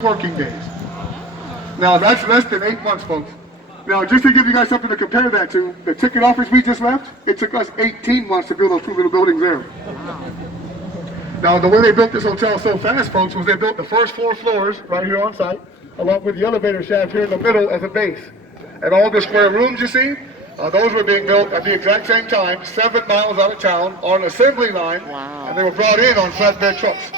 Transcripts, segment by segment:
working days. Now that's less than 8 months, folks. Now just to give you guys something to compare that to, the ticket office we just left, it took us 18 months to build those two little buildings there. Now the way they built this hotel so fast, folks, was they built the first 4 floors right here on site, along with the elevator shaft here in the middle as a base. And all the square rooms you see, those were being built at the exact same time, 7 miles out of town on an assembly line, and they were brought in on flatbed trucks.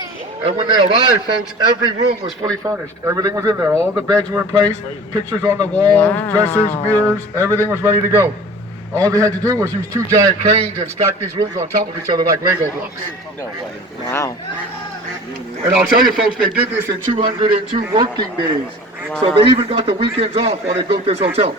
And when they arrived, folks, every room was fully furnished. Everything was in there. All the beds were in place, pictures on the walls, dressers, mirrors, everything was ready to go. All they had to do was use 2 giant cranes and stack these rooms on top of each other like Lego blocks. Wow. And I'll tell you, folks, they did this in 202 working days. So they even got the weekends off while they built this hotel.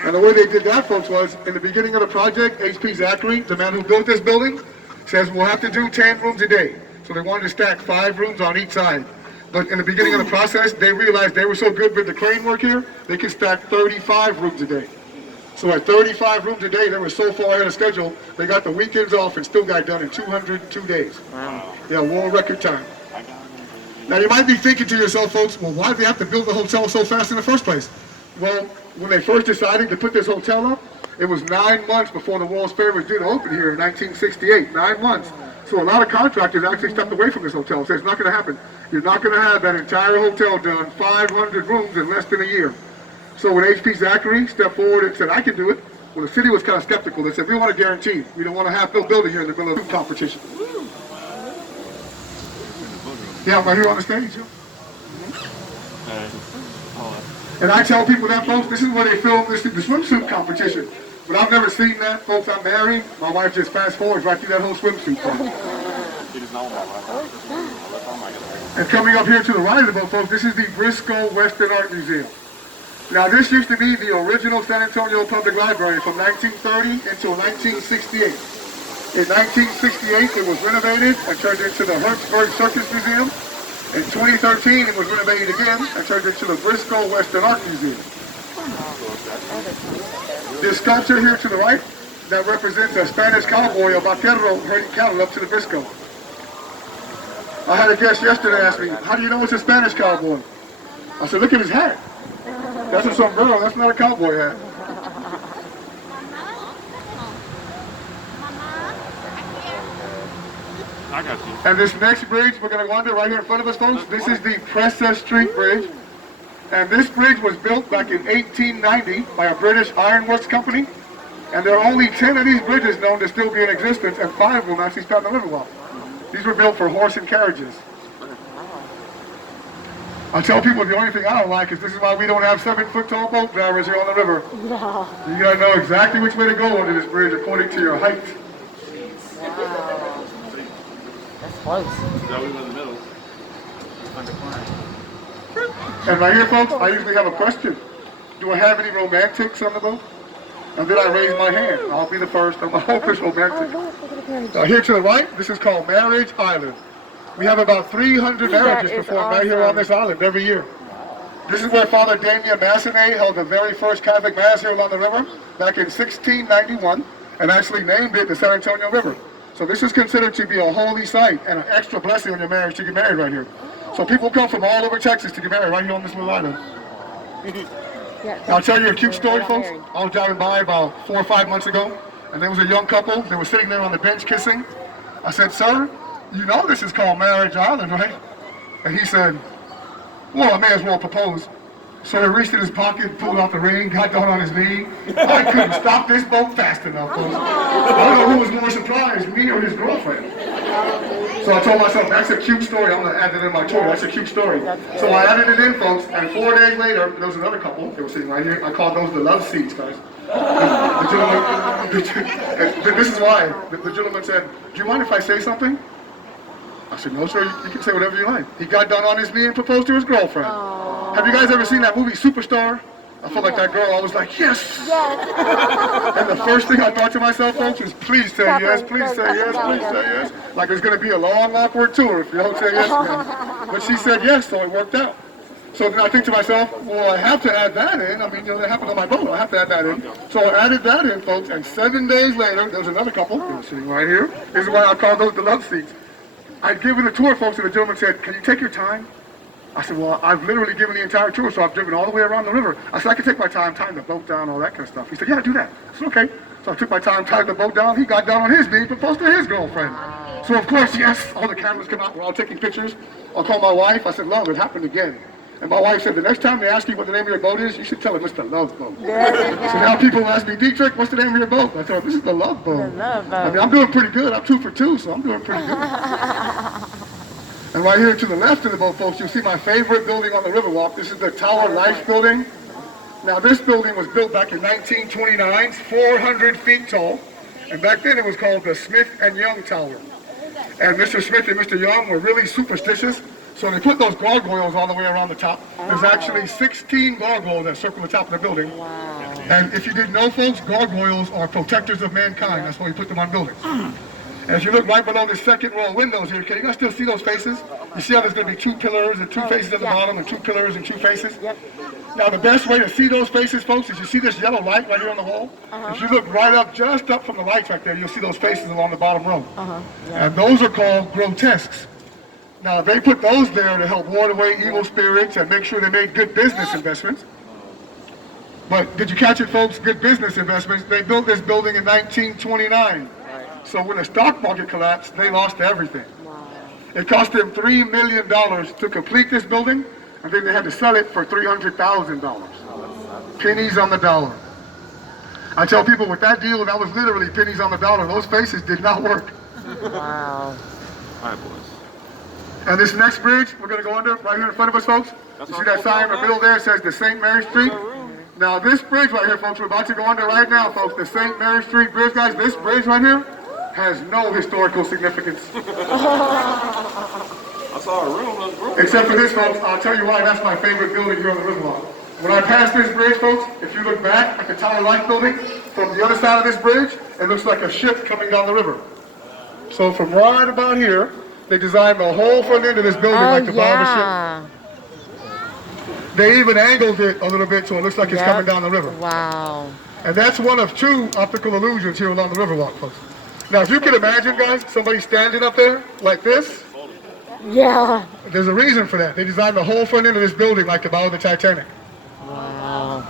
And the way they did that, folks, was in the beginning of the project, H.P. Zachary, the man who built this building, says we'll have to do 10 rooms a day. So they wanted to stack 5 rooms on each side. But in the beginning of the process, they realized they were so good with the crane work here, they could stack 35 rooms a day. So at 35 rooms a day, they were so far ahead of schedule, they got the weekends off and still got it done in 202 days. Wow. Yeah, world record time. Now you might be thinking to yourself, folks, well, why did they have to build the hotel so fast in the first place? Well, when they first decided to put this hotel up, it was 9 months before the World's Fair was due to open here in 1968, 9 months. So a lot of contractors actually stepped away from this hotel. Said it's not going to happen. You're not going to have that entire hotel done, 500 rooms in less than a year. So when H.P. Zachary stepped forward and said, I can do it, well, the city was kind of skeptical. They said, we want a guarantee. We don't want to have no building here in the middle of a competition. Yeah, right here on the stage. And I tell people that, folks, this is where they film the swimsuit competition. But I've never seen that, folks. I'm married. My wife just fast forwards right through that whole swimsuit thing. And coming up here to the right of the boat, folks, this is the Briscoe Western Art Museum. Now, this used to be the original San Antonio Public Library from 1930 until 1968. In 1968, it was renovated and turned into the Hertzberg Circus Museum. In 2013, it was renovated again and turned into the Briscoe Western Art Museum. This sculpture here to the right, that represents a Spanish cowboy, a vaquero, herding cattle up to the Briscoe. I had a guest yesterday ask me, how do you know it's a Spanish cowboy? I said, look at his hat. That's a sombrero, that's not a cowboy hat. I got you. And this next bridge we're going to go under right here in front of us, folks, this is the Precess Street Bridge. And this bridge was built back in 1890 by a British ironworks company. And there are only 10 of these bridges known to still be in existence, and 5 of them actually stand on the Riverwalk. These were built for horse and carriages. I tell people the only thing I don't like is this is why we don't have 7-foot tall boat drivers here on the river. No. You gotta know exactly which way to go under this bridge according to your height. Wow. That's close. That was in the middle. And right here, folks, I usually have a question. Do I have any romantics on the boat? And then I raise my hand. I'll be the first. I'm a hopeless romantic. Here to the right, this is called Marriage Island. We have about 300 marriages performed right here on this island every year. This is where Father Damien Massenet held the very first Catholic Mass here along the river back in 1691 and actually named it the San Antonio River. So this is considered to be a holy site and an extra blessing on your marriage to get married right here. So people come from all over Texas to get married right here on this little island. I'll tell you a cute story, folks. I was driving by about 4 or 5 months ago, and there was a young couple. They were sitting there on the bench kissing. I said, sir, you know this is called Marriage Island, right? And he said, well, I may as well propose. So he reached in his pocket, pulled out the ring, got down on his knee. I couldn't stop this boat fast enough, folks. I don't know who was more surprised, me or his girlfriend. So I told myself, that's a cute story. I'm going to add that in my tour. That's a cute story. So I added it in, folks, and 4 days later, there was another couple. They were sitting right here. I called those the love seats, guys. The gentleman, this is why. The gentleman said, do you mind if I say something? I said, no, sir, you can say whatever you like. He got down on his knee and proposed to his girlfriend. Aww. Have you guys ever seen that movie, Superstar? I felt like that girl, I was like, yes! Yes. And the first thing I thought to myself, folks, is please say yes, please say yes, please say yes. Like it's going to be a long, awkward tour if you don't say yes, man. But she said yes, so it worked out. So then I think to myself, well, I have to add that in. I mean, that happened on my boat. I have to add that in. So I added that in, folks, and 7 days later, there was another couple. They were sitting right here. This is why I call those the love seats. I'd given a tour, folks, and the gentleman said, can you take your time? I said, well, I've literally given the entire tour, so I've driven all the way around the river. I said, I can take my time, tying the boat down, all that kind of stuff. He said, yeah, do that. I said, okay. So I took my time, tied the boat down. He got down on his knee, proposed to his girlfriend. So of course, yes, all the cameras come out. We're all taking pictures. I'll call my wife. I said, love, it happened again. And my wife said, the next time they ask you what the name of your boat is, you should tell them it's the Love Boat. So now people ask me, Dietrich, what's the name of your boat? I tell them, this is the Love Boat. The Love Boat. I mean, I'm doing pretty good. I'm 2 for 2, so I'm doing pretty good. And right here to the left of the boat, folks, you'll see my favorite building on the Riverwalk. This is the Tower Life building. Now, this building was built back in 1929, 400 feet tall. And back then it was called the Smith and Young Tower. And Mr. Smith and Mr. Young were really superstitious. So they put those gargoyles all the way around the top. There's actually 16 gargoyles that circle the top of the building. And if you didn't know, folks, gargoyles are protectors of mankind. That's why you put them on buildings. And if you look right below the second row of windows here, can you guys still see those faces? You see how there's going to be 2 pillars and 2 faces at the bottom and 2 pillars and 2 faces? Now the best way to see those faces, folks, is you see this yellow light right here on the wall? If you look right up, just up from the lights right there, you'll see those faces along the bottom row. And those are called grotesques. Now they put those there to help ward away evil spirits and make sure they made good business investments. But did you catch it, folks? Good business investments. They built this building in 1929. So when the stock market collapsed, they lost everything. It cost them $3 million to complete this building, and then they had to sell it for $300,000. Pennies on the dollar. I tell people with that deal, that was literally pennies on the dollar. Those faces did not work. Wow. All right, boys. And this next bridge we're going to go under right here in front of us, folks. You see that sign in the middle there? It says the St. Mary Street. Now this bridge right here, folks, we're about to go under right now, folks. The St. Mary Street Bridge, guys. This bridge right here has no historical significance. I saw a room. Except for this, folks. I'll tell you why. That's my favorite building here on the Riverwalk. When I pass this bridge, folks, if you look back at the Tower Life building, from the other side of this bridge, it looks like a ship coming down the river. So from right about here, they designed the whole front end of this building like the bottom of a ship. They even angled it a little bit so it looks like it's coming down the river. Wow. And that's one of 2 optical illusions here along the Riverwalk, folks. Now, if you can imagine, guys, somebody standing up there like this, Yeah. there's a reason for that. They designed the whole front end of this building like the bow of the Titanic. Wow.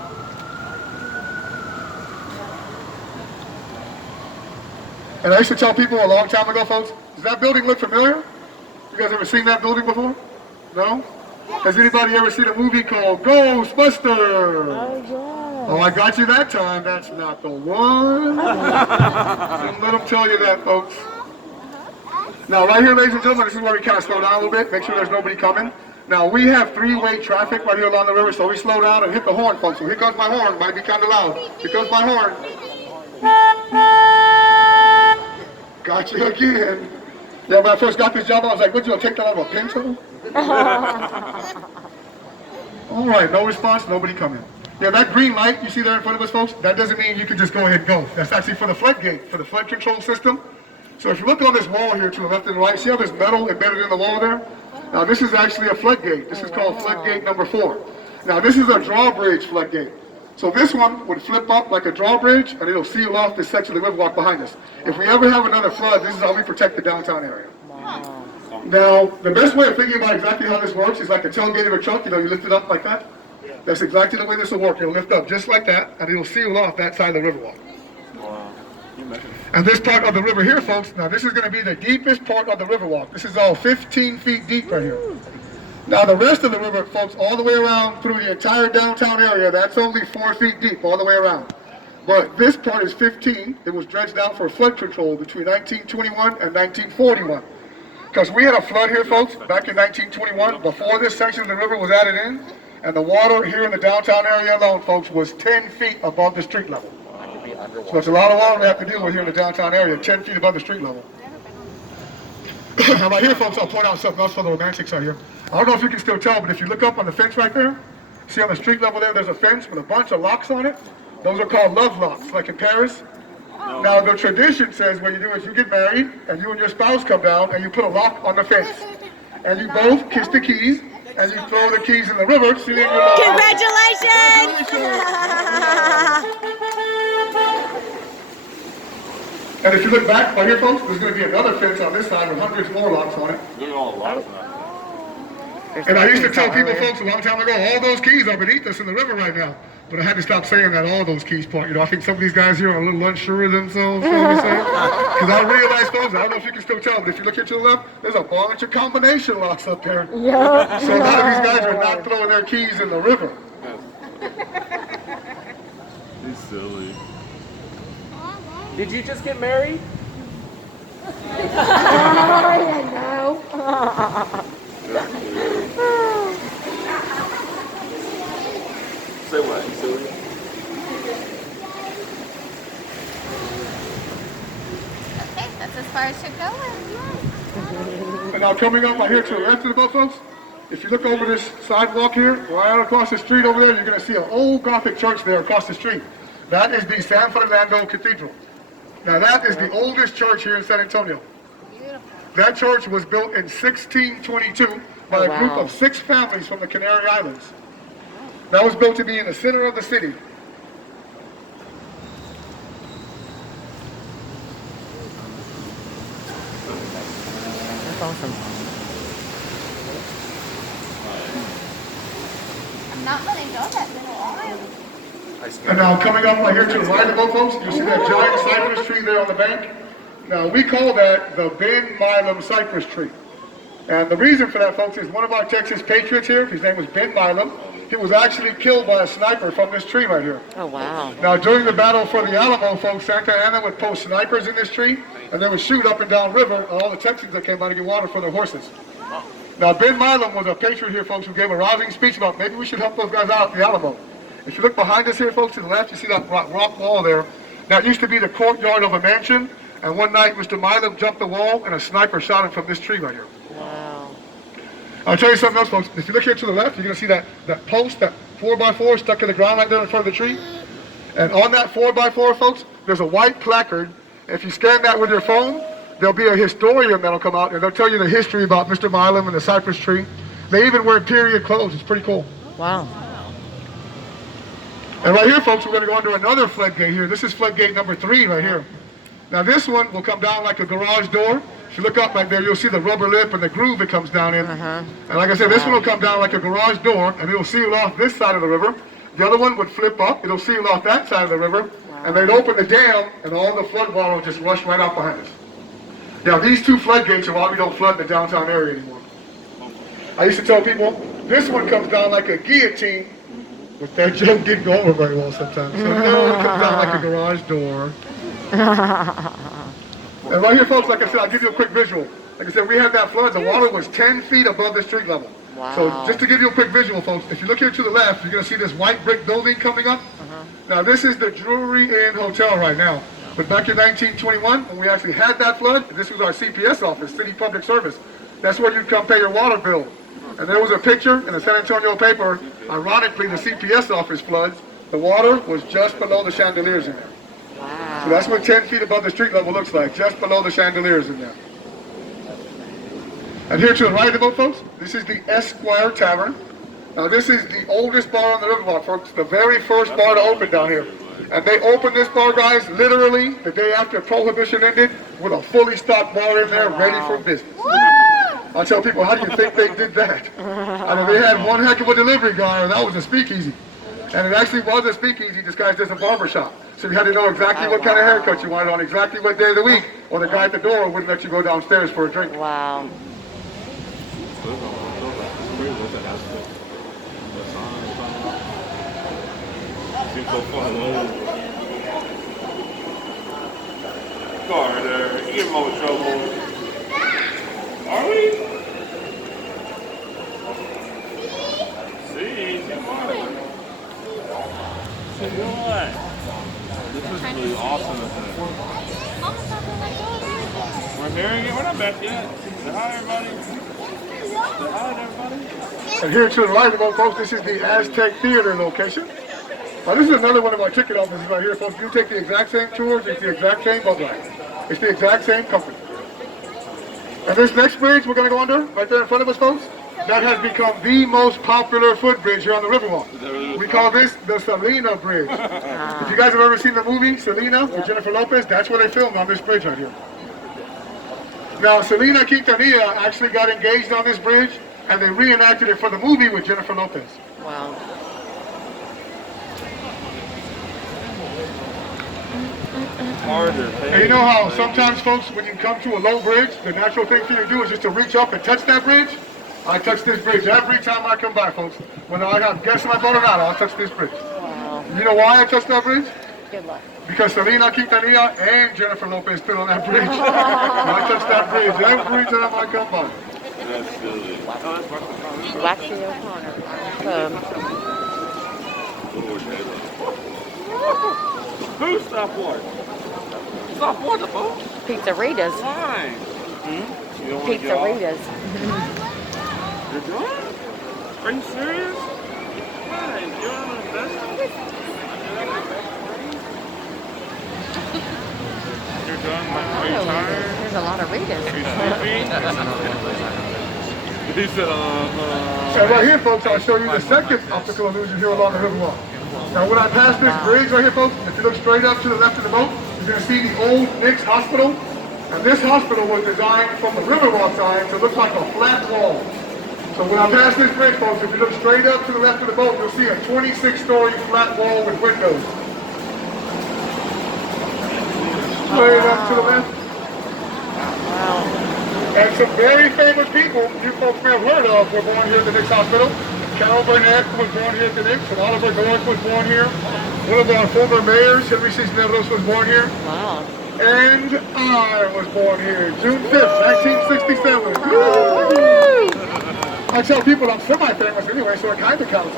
And I used to tell people a long time ago, folks, does that building look familiar? You guys ever seen that building before? No? Has anybody ever seen a movie called Ghostbusters? Oh, yeah. Oh, I got you that time. That's not the one. Don't let them tell you that, folks. Now, right here, ladies and gentlemen, this is where we kind of slow down a little bit, make sure there's nobody coming. Now, we have 3-way traffic right here along the river, so we slow down and hit the horn, folks. So here comes my horn. Might be kind of loud. Here comes my horn. Got you again. Yeah, when I first got this job, I was like, what, you gonna take that out of a pencil? All right, no response, nobody coming. Yeah, that green light you see there in front of us, folks, that doesn't mean you can just go ahead and go. That's actually for the floodgate, for the flood control system. So if you look on this wall here to the left and right, see how there's metal embedded in the wall there? Now this is actually a floodgate. This is called floodgate number 4. Now this is a drawbridge floodgate. So this one would flip up like a drawbridge and it'll seal off this section of the Riverwalk behind us. If we ever have another flood, this is how we protect the downtown area. Now, the best way of thinking about exactly how this works is like the tailgate of a truck, you know, you lift it up like that. That's exactly the way this will work. It'll lift up just like that, and it'll seal off that side of the Riverwalk. Wow. And this part of the river here, folks, now this is going to be the deepest part of the Riverwalk. This is all 15 feet deep right here. Now the rest of the river, folks, all the way around through the entire downtown area, that's only 4 feet deep all the way around. But this part is 15. It was dredged out for flood control between 1921 and 1941. Because we had a flood here, folks, back in 1921, before this section of the river was added in. And the water here in the downtown area alone, folks, was 10 feet above the street level. So it's a lot of water we have to deal with here in the downtown area, 10 feet above the street level. Now right here, folks, I'll point out something else for the romantics out here. I don't know if you can still tell, but if you look up on the fence right there, see on the street level there, there's a fence with a bunch of locks on it. Those are called love locks, like in Paris. Now the tradition says what you do is you get married, and you and your spouse come down, and you put a lock on the fence. And you both kiss the keys, and you throw the keys in the river, sealing your love. Congratulations! And if you look back right here, folks, there's going to be another fence on this side with hundreds more locks on it. Look at all the locks now. And I used to tell people, folks, a long time ago, all those keys are beneath us in the river right now. But I had to stop saying that, all those keys part. You know, I think some of these guys here are a little unsure of themselves, because I realize, folks, I don't know if you can still tell, but if you look here to the left, there's a bunch of combination locks up there. Yeah. So a lot of these guys are not throwing their keys in the river. He's silly. Did you just get married? No. Say what? You silly? Okay, that's as far as you're going. And now coming up right here to the left of the boat, folks, if you look over this sidewalk here, right across the street over there, you're going to see an old Gothic church there across the street. That is the San Fernando Cathedral. Now that is the oldest church here in San Antonio. Beautiful. That church was built in 1622 by a group of 6 families from the Canary Islands. That was built to be in the center of the city. That's awesome. I'm not letting go of that little arm. And now coming up right here to the right of the boat, folks, you see that giant cypress tree there on the bank? Now we call that the Ben Milam cypress tree. And the reason for that, folks, is one of our Texas patriots here, his name was Ben Milam, he was actually killed by a sniper from this tree right here. Oh, wow. Now during the battle for the Alamo, folks, Santa Ana would post snipers in this tree, and they would shoot up and down river all the Texans that came by to get water for their horses. Now Ben Milam was a patriot here, folks, who gave a rousing speech about maybe we should help those guys out at the Alamo. If you look behind us here, folks, to the left, you see that rock wall there. That used to be the courtyard of a mansion, and one night Mr. Milam jumped the wall, and a sniper shot him from this tree right here. Wow. I'll tell you something else, folks. If you look here to the left, you're going to see that post, that 4x4 stuck in the ground right there in front of the tree. And on that 4x4, folks, there's a white placard. If you scan that with your phone, there'll be a historian that'll come out, and they'll tell you the history about Mr. Milam and the cypress tree. They even wear period clothes. It's pretty cool. Wow. And right here, folks, we're going to go under another floodgate here. This is floodgate number 3 right here. Now this one will come down like a garage door. If you look up right there, you'll see the rubber lip and the groove it comes down in. And like I said, this one will come down like a garage door, and it'll seal off this side of the river. The other one would flip up. It'll seal off that side of the river. And they'd open the dam, and all the flood water will just rush right out behind us. Now these 2 floodgates are why we don't flood the downtown area anymore. I used to tell people, this one comes down like a guillotine, but that joke didn't go over very well sometimes. So no, it comes down like a garage door. And right here, folks, like I said, I'll give you a quick visual. Like I said, we had that flood. The water was 10 feet above the street level. Wow. So just to give you a quick visual, folks, if you look here to the left, you're going to see this white brick building coming up. Now, this is the Drury Inn Hotel right now. But back in 1921, when we actually had that flood, this was our CPS office, City Public Service. That's where you'd come pay your water bill. And there was a picture in the San Antonio paper. Ironically, the CPS office floods, the water was just below the chandeliers in there. Wow. So that's what 10 feet above the street level looks like, just below the chandeliers in there. And here to the right of the boat, folks, this is the Esquire Tavern. Now this is the oldest bar on the Riverwalk, folks, the very first bar to open down here. And they opened this bar, guys, literally the day after Prohibition ended, with a fully stocked bar in there, ready for business. I tell people, how do you think they did that? I mean, they had one heck of a delivery guy, and that was a speakeasy. And it actually was a speakeasy disguised as a barbershop. So you had to know exactly what kind of haircut you wanted on exactly what day of the week, or the guy at the door wouldn't let you go downstairs for a drink. Wow. Seems so fun. Carter, you get more trouble. Are we? See, Tumor. What? This is really awesome. We're hearing it. We're not back yet. Say hi, everybody. Say hi, everybody. And here to the right of the boat, folks, this is the Aztec Theater location. Now this is another one of our ticket offices right here, folks. You take the exact same tours, it's the exact same boat ride. It's the exact same company. And this next bridge we're going to go under, right there in front of us, folks, that has become the most popular footbridge here on the Riverwalk. We call this the Selena Bridge. If you guys have ever seen the movie Selena with Jennifer Lopez, that's where they filmed on this bridge right here. Now, Selena Quintanilla actually got engaged on this bridge and they reenacted it for the movie with Jennifer Lopez. Wow. Harder. And you know how sometimes, folks, when you come to a low bridge, the natural thing for you to do is just to reach up and touch that bridge? I touch this bridge every time I come by, folks. Whether I have guests on my boat or not, I'll touch this bridge. Wow. You know why I touch that bridge? Good luck. Because Selena Quintanilla and Jennifer Lopez stood on that bridge. I touch that bridge every time I come by. That's silly. Waxy O'Connor. Who stopped what? Stop what the boat? Pizzeritas. Why? You don't want to get off? Pizzeritas. You're done? Are you serious? Why? You're on a vessel? You're done? Are you tired? There's a lot of Ritas. Are you sleepy? He said, And right here, folks, I'll show you the second optical illusion here along the Riverwalk. Now, when I pass this bridge right here, folks, if you look straight up to the left of the boat, you're going to see the old Nix Hospital. And this hospital was designed from the Riverwalk side to look like a flat wall. So when I pass this bridge, folks, if you look straight up to the left of the boat, you'll see a 26-story flat wall with windows. Straight up to the left. Wow. And some very famous people you folks may have heard of were born here at the Nix Hospital. Carol Burnett was born here at the Nix, and Oliver North was born here. One of our former mayors, Henry Cisneros, was born here. Wow. And I was born here, June 5th, 1967. I tell people I'm semi-famous anyway, so it kind of counts.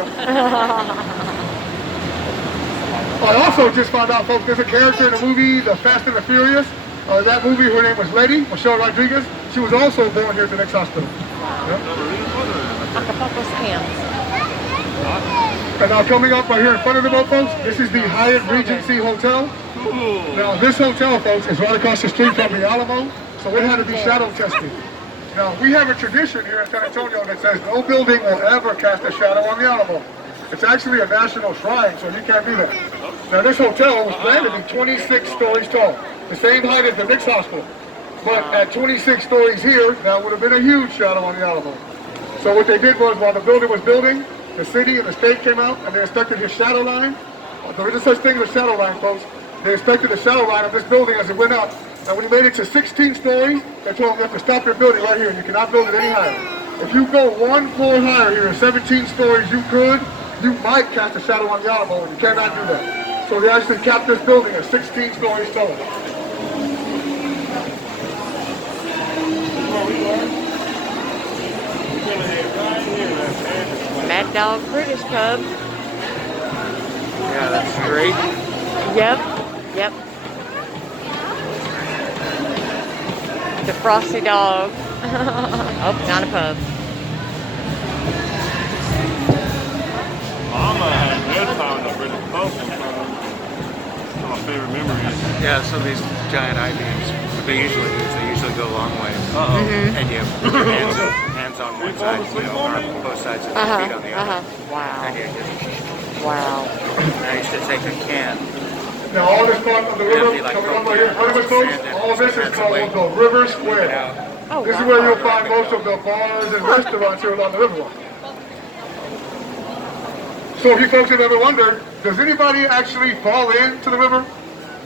I also just found out, folks, there's a character in the movie The Fast and the Furious. That movie, her name was Letty, Michelle Rodriguez. She was also born here at the Nix Hospital. Acapulco's hands. And now coming up right here in front of the boat, folks, this is the Hyatt Regency Hotel. Now this hotel, folks, is right across the street from the Alamo, so it had to be shadow tested. Now we have a tradition here in San Antonio that says no building will ever cast a shadow on the Alamo. It's actually a national shrine, so you can't do that. Now this hotel was planned to be 26 stories tall, the same height as the Nix Hospital. But at 26 stories here, that would have been a huge shadow on the Alamo. So what they did was, while the building was building, the city and the state came out and they inspected his shadow line. There isn't such thing as a shadow line, folks. They inspected the shadow line of this building as it went up. And when he made it to 16 stories, they told him you have to stop your building right here. You cannot build it any higher. If you go one floor higher here, 17 stories, you might cast a shadow on the Alamo, and you cannot do that. So they actually capped this building at 16 stories tall. Mad Dog British Pub. Yeah, that's great. Yep. Yep. The Frosty Dog. Oh, not a pub. Mama had a good time at the British Pub. One of my favorite memories. Yeah, so these giant I-beams, what they usually do is they usually go a long way. And you put your hands on one side, or both sides of your feet on the other. Wow. And you just, Wow. I used to take a can. Now all this part of the river coming up right here in front of us, folks, all of this is called the River Square. Oh, This is where you'll find most of the bars and restaurants here along the Riverwalk. So if you folks have ever wondered, does anybody actually fall into the river?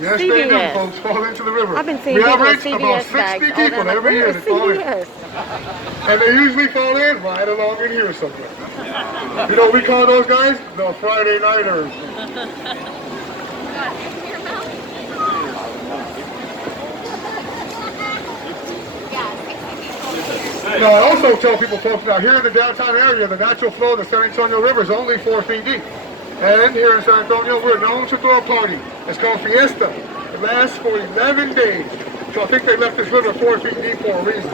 Yes, they do, CVS. folks, fall into the river. I've been seeing We people with average about CVS bags 60 all people day. every year that fall in. CVS. And they usually fall in right along in here somewhere. You know what we call those guys? The Friday Nighters. Now, I also tell people, folks, now here in the downtown area, the natural flow of the San Antonio River is only 4 feet deep. And here in San Antonio, we're known to throw a party. It's called Fiesta. It lasts for 11 days. So I think they left this river 4 feet deep for a reason.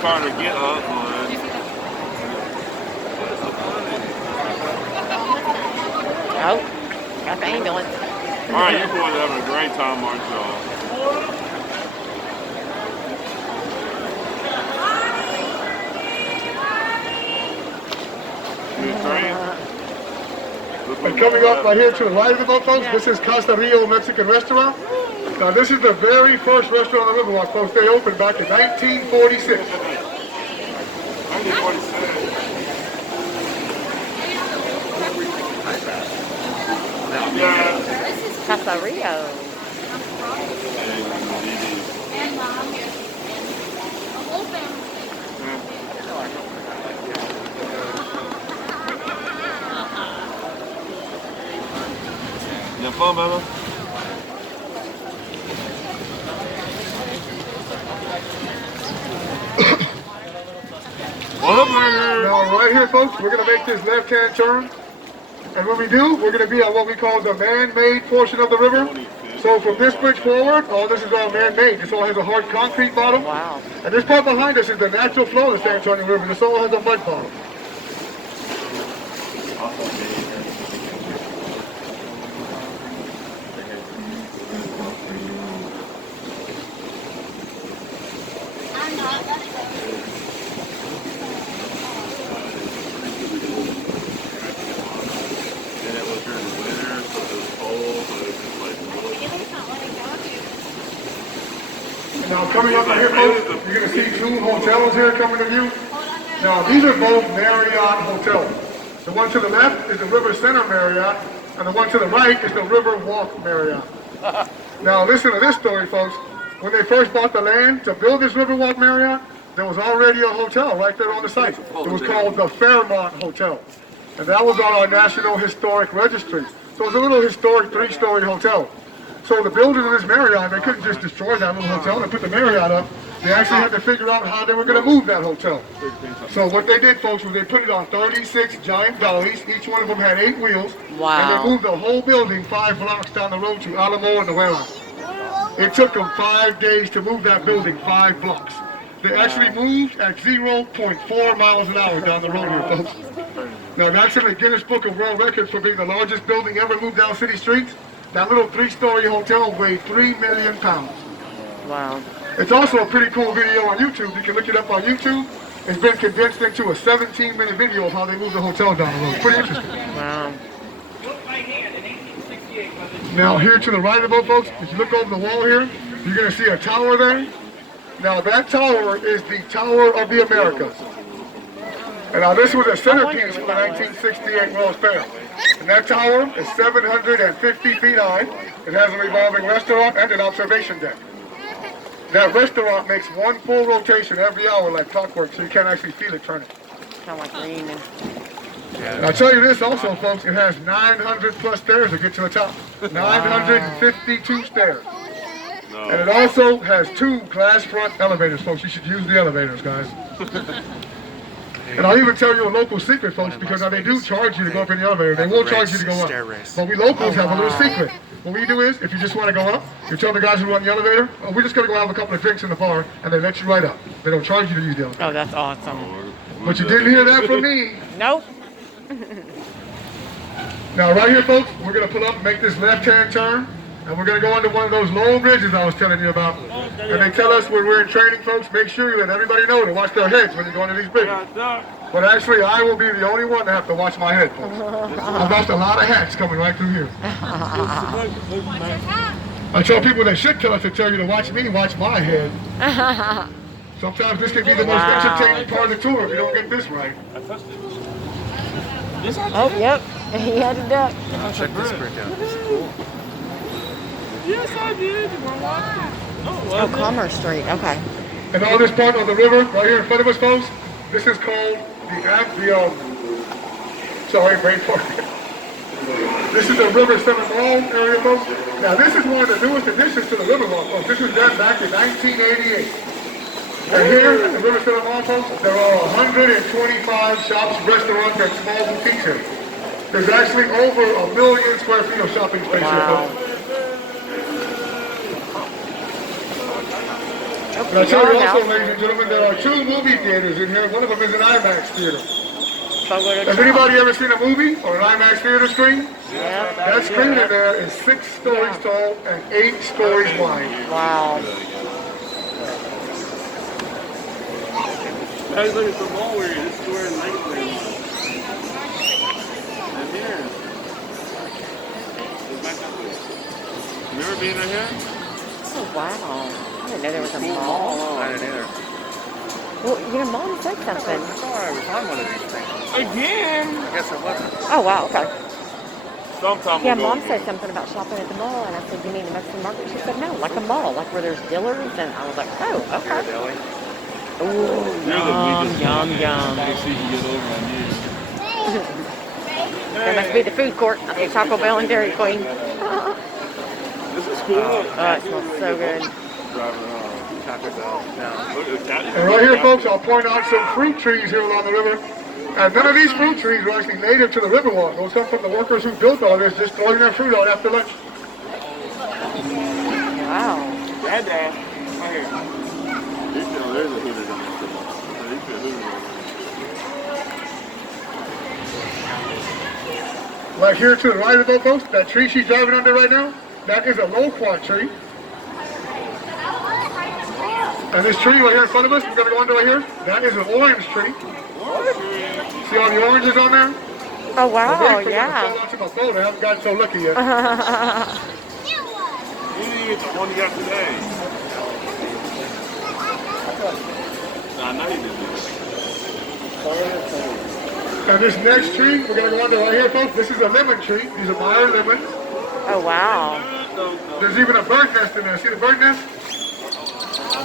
Trying to get up, man. Oh, got the ambulance. All right, you boys are having a great time, aren't y'all? And coming up right here to the right of the boat, folks, this is Casa Rio Mexican Restaurant. Now this is the very first restaurant on the Riverwalk, folks. They opened back in 1946. Casa Rio. And Mom. Open. You have fun, Bella? Now right here, folks, we're going to make this left-hand turn. And when we do, we're going to be on what we call the man-made portion of the river. So from this bridge forward, all this is all man-made. This all has a hard concrete bottom. Wow. And this part behind us is the natural flow of the San Fernando River. This all has a mud bottom. Now coming up here, folks, you're going to see two hotels here coming to view. Now these are both Marriott hotels. The one to the left is the River Center Marriott, and the one to the right is the Riverwalk Marriott. Now listen to this story, folks. When they first bought the land to build this Riverwalk Marriott, there was already a hotel right there on the site. It was called the Fairmont Hotel. And that was on our National Historic Registry. So it was a little historic 3-story hotel. So the builders of this Marriott, they couldn't just destroy that little hotel and put the Marriott up. They actually had to figure out how they were going to move that hotel. So what they did, folks, was they put it on 36 giant dollies. Each one of them had 8 wheels. Wow. And they moved the whole building 5 blocks down the road to Alamo and the warehouse. It took them 5 days to move that building 5 blocks. They actually moved at 0.4 miles an hour down the road here, folks. Now that's in the Guinness Book of World Records for being the largest building ever moved down city streets. That little 3-story hotel weighed 3 million pounds. Wow. It's also a pretty cool video on YouTube. You can look it up on YouTube. It's been condensed into a 17-minute video of how they moved the hotel down the road. Pretty interesting. Wow. Now here to the right of it, folks, if you look over the wall here, you're going to see a tower there. Now that tower is the Tower of the Americas. And now this was a centerpiece for the 1968 World's Fair. And that tower is 750 feet high. It has a revolving restaurant and an observation deck. That restaurant makes one full rotation every hour like clockwork, so you can't actually feel it turning. Kind of like raining. I'll tell you this also, folks, it has 900 plus stairs to get to the top. 952 stairs. And it also has 2 glass front elevators, folks. You should use the elevators, guys. And I'll even tell you a local secret, folks, because now they do charge you to go up in the elevator. They will charge you to go up. But we locals have a little secret. What we do is, if you just want to go up, you tell the guys who run the elevator, oh, we're just going to go have a couple of drinks in the bar, and they let you right up. They don't charge you to use the elevator. Oh, that's awesome. But you didn't hear that from me. Nope. Now, right here, folks, we're going to pull up and make this left-hand turn. And we're going to go under one of those low bridges I was telling you about. And they tell us when we're in training, folks, make sure you let everybody know to watch their heads when you go into these bridges. But actually, I will be the only one to have to watch my head, folks. I've lost a lot of hats coming right through here. I tell people they should tell us to tell you to watch me, watch my head. Sometimes this can be the most entertaining part of the tour if you don't get this right. Oh, yep. He had it up. Check this bridge out. This is cool. Yes, I did. Oh, Commerce Street. Okay. And all this part of the river right here in front of us, folks, this is called brain fart. This is the River Center Mall area, folks. Now, this is one of the newest additions to the Riverwalk, folks. This was done back in 1988. And here at the River Center Mall, folks, there are 125 shops, restaurants, and small boutiques here. There's actually over 1 million square feet of shopping space here, folks. And I tell you also, ladies and gentlemen, there are 2 movie theaters in here. One of them is an IMAX theater. Has anybody ever seen a movie or an IMAX theater screen? Yeah. That screen in there is 6 stories tall and 8 stories wide. Wow. Guys, look at the mall where this is where night lives. And here. Remember being right here? Oh, wow. I didn't know there was a mall. I didn't either. Well, you know, Mom said I something. thought I was on one of these things. Again? I guess I wasn't. Oh, wow, okay. Sometime Yeah, we'll go Mom said something about shopping at the mall, and I said, you mean the Mexican market? She said, no, like a mall, like where there's dealers, and I was like, oh, okay. Deli. Ooh, yum. Let's see if you get over on you. There must be the food court. I think Taco Bell and Dairy Queen. This is cool. Oh, it smells so good. Driving on. Taco Bell. No. Look at the cat. And right here, folks, I'll point out some fruit trees here along the river. And none of these fruit trees were actually native to the Riverwalk. Those come from the workers who built all this, just throwing their fruit out after lunch. Wow. Dad, right here. There's a Hooters on there. There's a Hooters on there. Like here to the right of the boat, folks, that tree she's driving under right now, that is a loquat tree. And this tree right here in front of us, we're going to go under right here, that is an orange tree. See all the oranges on there? Oh, wow, I'm waiting for yeah. them to fall onto my boat. I haven't gotten so lucky yet. You didn't get the one you got today. Nah, now you didn't do it. And this next tree, we're going to go under right here, folks. This is a lemon tree. These are Meyer lemons. Oh, wow. There's even a bird nest in there. See the bird nest?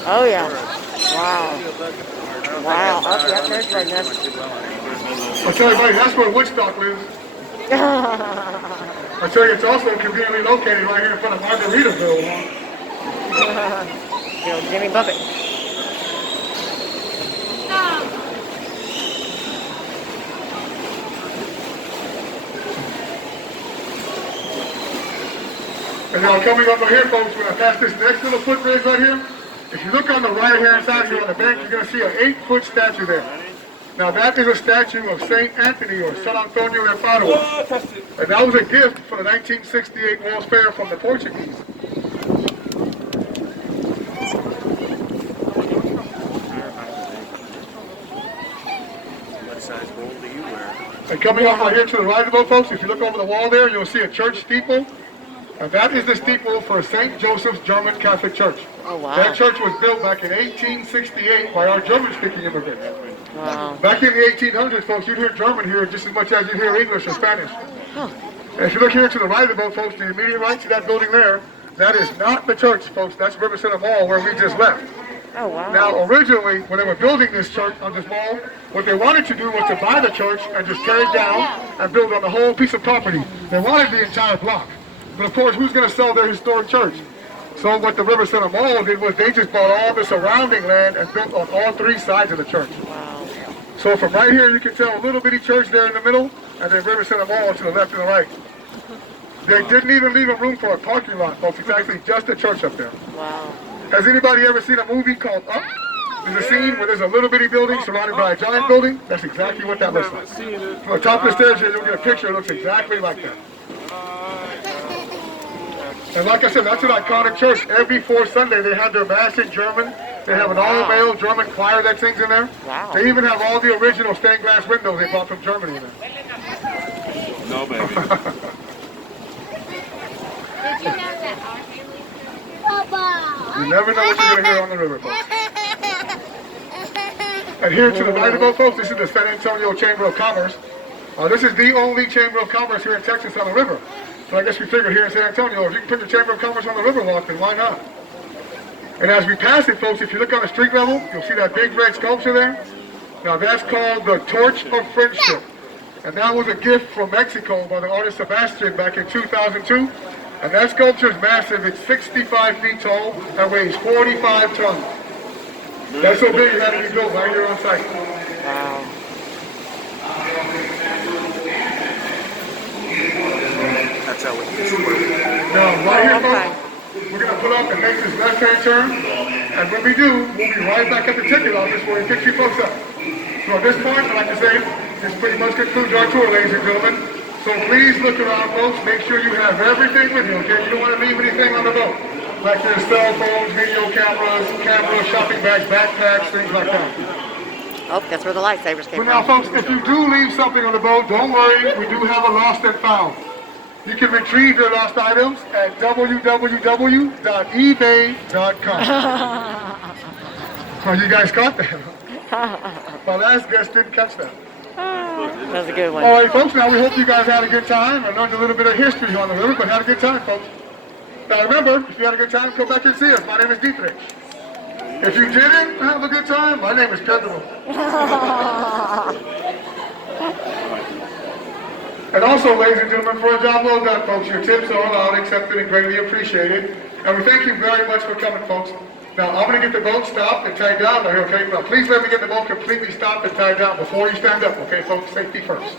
Oh, yeah. Wow. Wow. Oh, yeah, there's goodness. I'll tell you, buddy, that's where Woodstock lives. I tell you, it's also conveniently located right here in front of Margaritaville. You know, Jimmy Buffett. And now coming up right here, folks, when I pass this next little footbridge right here, if you look on the right-hand side here on the bank, you're going to see an 8-foot statue there. Now that is a statue of St. Anthony or San Antonio de Padua. And that was a gift for the 1968 World's Fair from the Portuguese. What size bowl do you wear? And coming up right here to the right of the boat, folks, if you look over the wall there, you'll see a church steeple. And that is the steeple for St. Joseph's German Catholic Church. Oh, wow. That church was built back in 1868 by our German-speaking immigrants. Wow. Back in the 1800s, folks, you'd hear German here just as much as you'd hear English or Spanish. Huh. And if you look here to the right of the boat, folks, the immediate right to that building there, that is not the church, folks. That's River Center Mall where we just left. Oh, wow. Now, originally, when they were building this church on this mall, what they wanted to do was to buy the church and just tear it down and build on the whole piece of property. They wanted the entire block. But of course, who's going to sell their historic church? So what the River Center Mall did was they just bought all the surrounding land and built on all three sides of the church. Wow. So from right here, you can tell a little bitty church there in the middle, and then River Center Mall to the left and the right. They didn't even leave a room for a parking lot, folks. It's actually just a church up there. Wow. Has anybody ever seen a movie called Up? There's a scene where there's a little bitty building surrounded by a giant building. That's exactly what that looks like. From the top of the stairs here, you'll get a picture. It looks exactly like that. And like I said, that's an iconic church. Every fourth Sunday, they have their Mass in German. They have an all-male German choir that sings in there. Wow. They even have all the original stained glass windows they bought from Germany in there. No, baby. Did you know that our family You never know what you're going to hear on the river, folks. And here to the right of the boat, folks, this is the San Antonio Chamber of Commerce. This is the only Chamber of Commerce here in Texas on the river. So I guess we figured here in San Antonio, if you can put the Chamber of Commerce on the Riverwalk, then why not? And as we pass it, folks, if you look on the street level, you'll see that big red sculpture there. Now that's called the Torch of Friendship. And that was a gift from Mexico by the artist Sebastian back in 2002. And that sculpture is massive. It's 65 feet tall and weighs 45 tons. That's so big it had to be built right here on site. Wow. That's how we used to work. Now, right here, folks, we're going to pull up and make this left-hand turn. And when we do, we'll be right back at the ticket office where we pick you folks up. So at this point, I'd like to say, this pretty much concludes our tour, ladies and gentlemen. So please look around, folks. Make sure you have everything with you, okay? You don't want to leave anything on the boat. Like your cell phones, video cameras, shopping bags, backpacks, things like that. Oh, that's where the lightsabers came But now, from. folks, if you do leave something on the boat, don't worry. We do have a lost and found. You can retrieve your lost items at www.ebay.com. Oh, you guys caught that. My last guest didn't catch that. That was a good one. All right, folks, now we hope you guys had a good time and learned a little bit of history on the river, but had a good time, folks. Now remember, if you had a good time, come back and see us. My name is Dietrich. If you didn't have a good time, my name is Pedro. And also, ladies and gentlemen, for a job well done, folks, your tips are allowed, accepted, and greatly appreciated. And we thank you very much for coming, folks. Now, I'm going to get the boat stopped and tied down, okay? Now, please let me get the boat completely stopped and tied down before you stand up, okay, folks? Safety first.